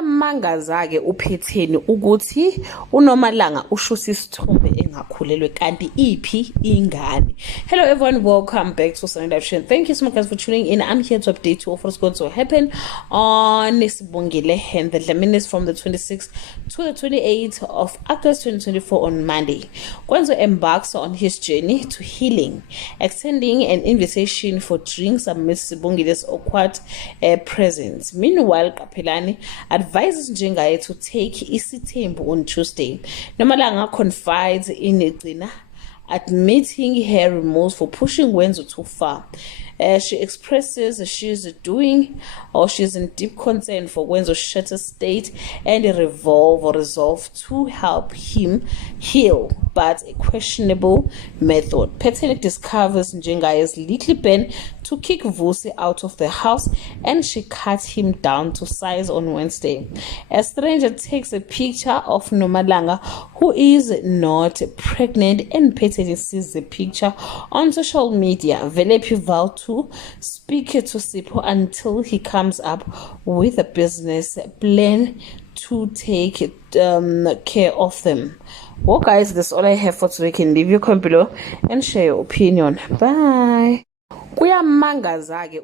Kuyamangaza-ke uphetheni ukuthi uNomalanga ushusa isithombe engakhulelwe kanti iphi ingane. Hello everyone, welcome back to Sunday Live Show. Thank you so much guys for tuning in. I'm here to update you of what's going to happen on Sibongile and the Dlamini from the 26th to the 28th of August 2024 on Monday. Kwenzo embarks on his journey to healing, extending an invitation for drinks amidst Sibongile's awkward presence. Meanwhile, Kapelani advises Njengaye to take isithembu on Tuesday. Nomalanga confides in Gcina, admitting her remorse for pushing Wenzo too far. She expresses she's in deep concern for Wenzo's shattered state and a resolve to help him heal, but a questionable method. Petenik discovers Njengaye's little plan to kick Vusi out of the house, and she cuts him down to size on Wednesday. A stranger takes a picture of Nomalanga, who is not pregnant, and Petenik sees the picture on social media. Velepi vows to speak to Sipho until he comes up with a business plan to take care of them. Well guys, that's all I have for today. You can leave your comment below and share your opinion. Bye. Kuyamangaza-ke